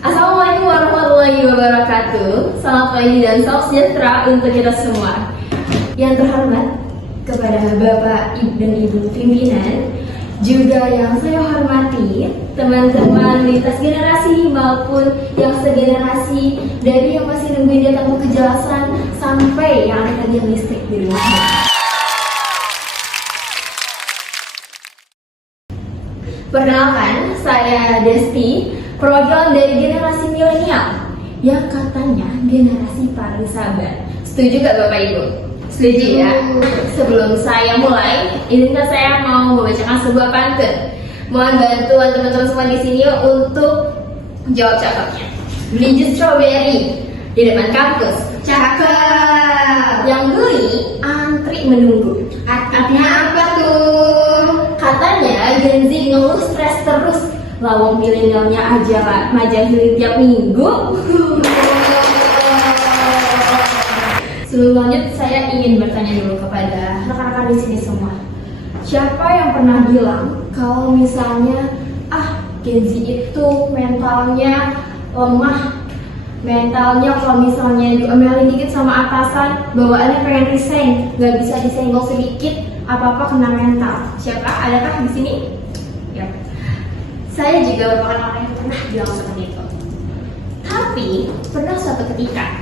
Assalamualaikum warahmatullahi wabarakatuh. Selamat pagi dan salam sejahtera untuk kita semua. Yang terhormat kepada Bapak dan Ibu pimpinan, juga yang saya hormati teman-teman lintas generasi maupun yang segenerasi, dari yang masih nungguin data kejelasan sampai yang ada tagihan listrik di rumah. Perkenalkan, saya Desti, perwakilan dari generasi milenial yang katanya generasi paling sabar. Setuju gak Bapak Ibu? Setuju ya? Sebelum saya mulai, izinkan saya mau membacakan sebuah pantun. Mohon bantuan teman-teman semua di sini untuk jawab cakepnya. Beli jus strawberry di depan kampus. Cakep. Yang beli antri menunggu. Artinya apa tuh? Katanya Gen Z ngeluh stres terus. Lawang milenialnya aja lah, majalah tiap minggu. Sebelum lanjut, saya ingin bertanya dulu kepada rekan-rekan di sini semua. Siapa yang pernah bilang kalau misalnya Gen Z itu mentalnya lemah, mentalnya kalau misalnya diomelin dikit sama atasan, bawaannya pengen resign, nggak bisa disenggol sedikit, apa-apa kena mental. Siapa? Adakah di sini? Ya. Saya juga merupakan orang yang pernah bilang seperti itu. Tapi pernah suatu ketika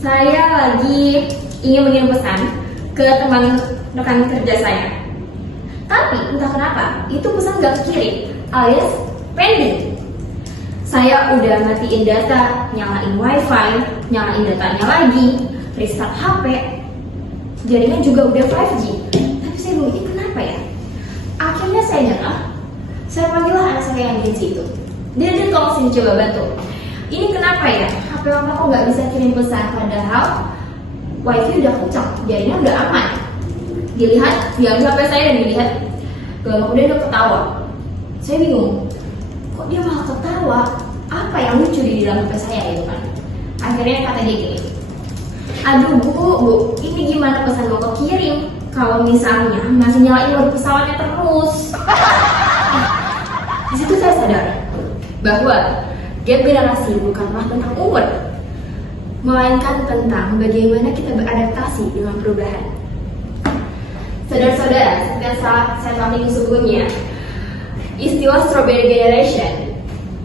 saya lagi ingin mengirim pesan ke teman rekan kerja saya. Tapi entah kenapa itu pesan gak kekirim, alias pending. Saya udah matiin data, nyalain wifi, nyalain datanya lagi, restart HP, jaringan juga udah 5G. Tapi saya bingung, ini kenapa ya? Akhirnya saya nyerah. Saya panggil anak saya yang Gen Z itu. Dia tolong sini coba bantu. Ini kenapa ya? HP mama kok nggak bisa kirim pesan, padahal wifi udah kencang, jaringan udah aman. Dilihat, diambil HP saya dan dilihat. Lama kemudian dia ketawa. Saya bingung. Kok dia malah ketawa? Apa yang lucu di dalam HP saya gitu kan? Akhirnya kata dia gini, aduh bu, ini gimana pesan mau kekirim kalau misalnya masih nyalain mode pesawatnya terus. Di situ saya sadar bahwa gap generasi bukanlah tentang umur, melainkan tentang bagaimana kita beradaptasi dengan perubahan. Saudara-saudara, seperti yang saya tahu minggu sebelumnya, istilah Strawberry Generation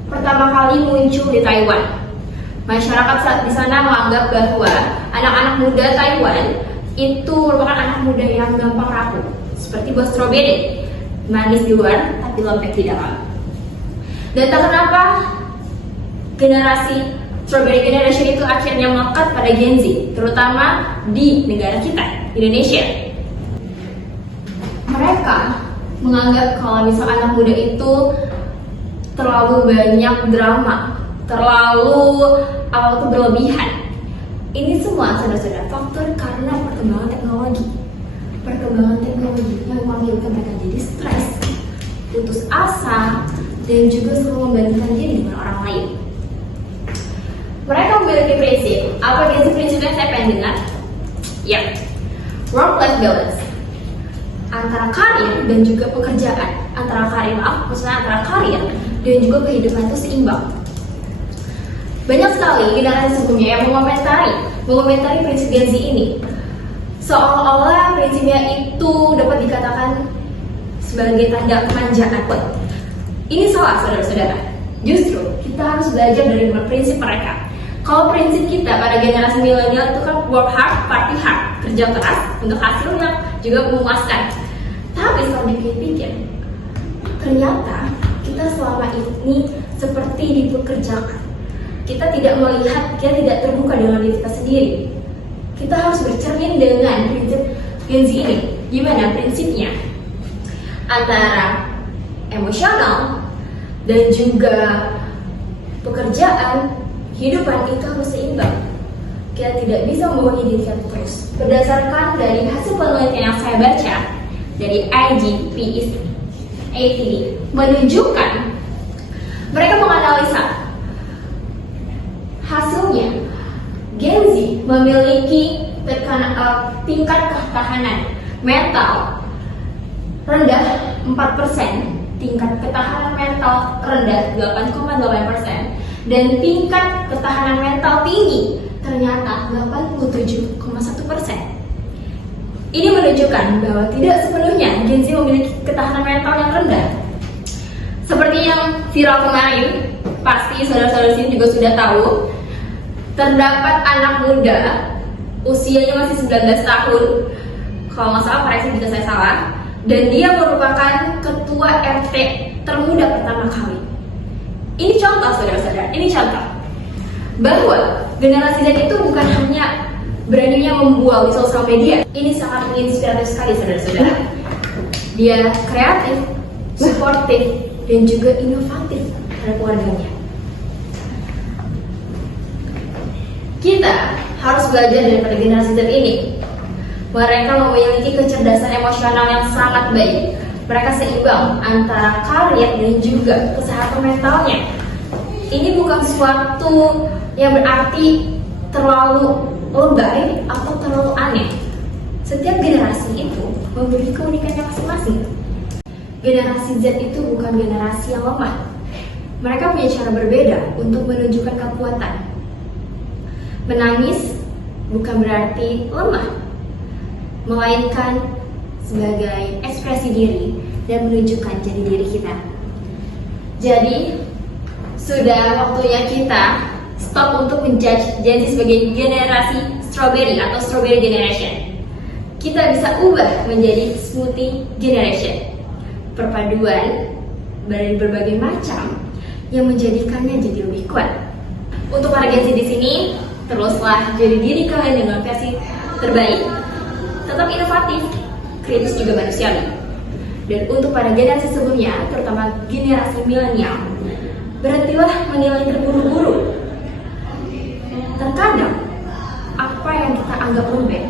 pertama kali muncul di Taiwan. Masyarakat di sana menganggap bahwa anak-anak muda Taiwan itu merupakan anak muda yang gampang rapuh, seperti buah stroberi, manis di luar tapi lembek di dalam. Dan tak kenapa generasi Strawberry Generation itu akhirnya melekat pada Gen Z, terutama di negara kita, Indonesia. Mereka menganggap kalau misal anak muda itu terlalu banyak drama, terlalu berlebihan. Ini semua saudara-saudara faktor karena perkembangan teknologi. Perkembangan teknologi yang menyebabkan mereka jadi stres, putus asa, dan juga selalu membandingkan diri dengan orang lain. Mereka memiliki prinsip. Apa prinsip yang saya pengen dengar? Ya, work-life balance. Antara karir dan juga pekerjaan, antara karir dan juga kehidupan itu seimbang. Banyak sekali generasi sebelumnya yang mengomentari prinsip Gen Z ini, seolah-olah prinsipnya itu dapat dikatakan sebagai tanda kemanjaan. Ini salah saudara-saudara. Justru kita harus belajar dari prinsip mereka. Kalau prinsip kita pada generasi milenial itu kan work hard, party hard, kerja keras untuk hasil yang juga memuaskan. Tapi setelah dipikir, ternyata kita selama ini seperti dipekerjakan. Kita tidak melihat, kita tidak terbuka dengan diri kita sendiri. Kita harus bercermin dengan prinsip Gen Z ini. Gimana prinsipnya? Antara emosional dan juga pekerjaan, kehidupan itu harus seimbang. Kita tidak bisa membawa diri kita terus. Berdasarkan dari hasil penelitian yang saya baca dari IGPSATD menunjukkan, mereka menganalisa hasilnya Gen Z memiliki tingkat ketahanan mental rendah 4%, tingkat ketahanan mental rendah 8,8% dan tingkat ketahanan mental tinggi ternyata 87,1%. Ini menunjukkan bahwa tidak sepenuhnya Gen Z memiliki ketahanan mental yang rendah. Seperti yang viral kemarin, pasti saudara-saudara sini juga sudah tahu, terdapat anak muda usianya masih 19 tahun, kalau nggak salah, koreksi jika saya salah, dan dia merupakan ketua RT termuda pertama kali. Ini contoh, saudara-saudara, ini contoh bahwa generasi Z itu bukan hanya beraninya membual di sosial media. Ini sangat menginspiratif sekali, saudara-saudara. Dia kreatif, suportif, dan juga inovatif pada keluarganya. Kita harus belajar daripada generasi Z ini. Mereka memiliki kecerdasan emosional yang sangat baik. Mereka seimbang antara karir dan juga kesehatan mentalnya. Ini bukan sesuatu yang berarti terlalu lebay atau terlalu aneh. Setiap generasi itu memiliki keunikannya masing-masing. Generasi Z itu bukan generasi yang lemah. Mereka punya cara berbeda untuk menunjukkan kekuatan. Menangis bukan berarti lemah, melainkan sebagai ekspresi diri dan menunjukkan jati diri kita. Jadi, sudah waktunya kita stop untuk menjudge Gen Z sebagai generasi strawberry atau strawberry generation. Kita bisa ubah menjadi smoothie generation, perpaduan dari berbagai macam yang menjadikannya jadi lebih kuat. Untuk para Gen Z di sini, teruslah jadi diri kalian dengan versi terbaik, tetap inovatif, kritis juga manusiawi. Dan untuk para generasi sebelumnya, terutama generasi milenial, berhentilah menilai terburu-buru. Terkadang apa yang kita anggap lembek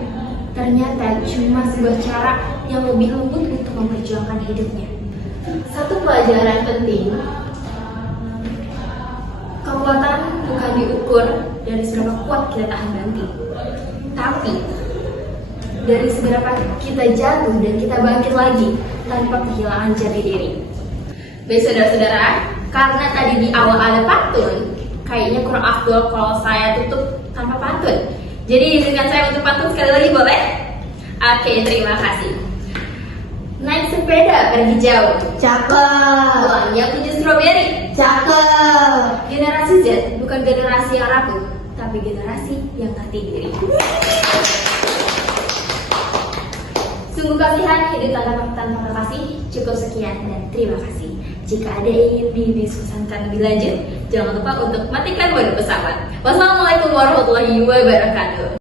ternyata cuma sebuah cara yang lebih lembut untuk memperjuangkan hidupnya. Satu pelajaran penting, kekuatan bukan diukur dari seberapa kuat kita tahan banting, tapi dari seberapa kita jatuh dan kita bangkit lagi tanpa kehilangan jati diri. Baik saudara-saudara, karena tadi di awal ada pantun, kayaknya kurang afdol kalau saya tutup tanpa pantun. Jadi izinkan saya untuk pantun sekali lagi, boleh? Oke, terima kasih. Naik sepeda pergi jauh, Cakep. pulangnya punya stroberi. Cakep. Generasi Z bukan generasi yang rapuh, tapi generasi yang ngerti diri. Sungguh kasihan hidup tanpa kasih. Cukup sekian dan terima kasih. Jika ada yang ingin didiskusikan lebih lanjut, jangan lupa untuk matikan mode pesawat. Wassalamualaikum warahmatullahi wabarakatuh.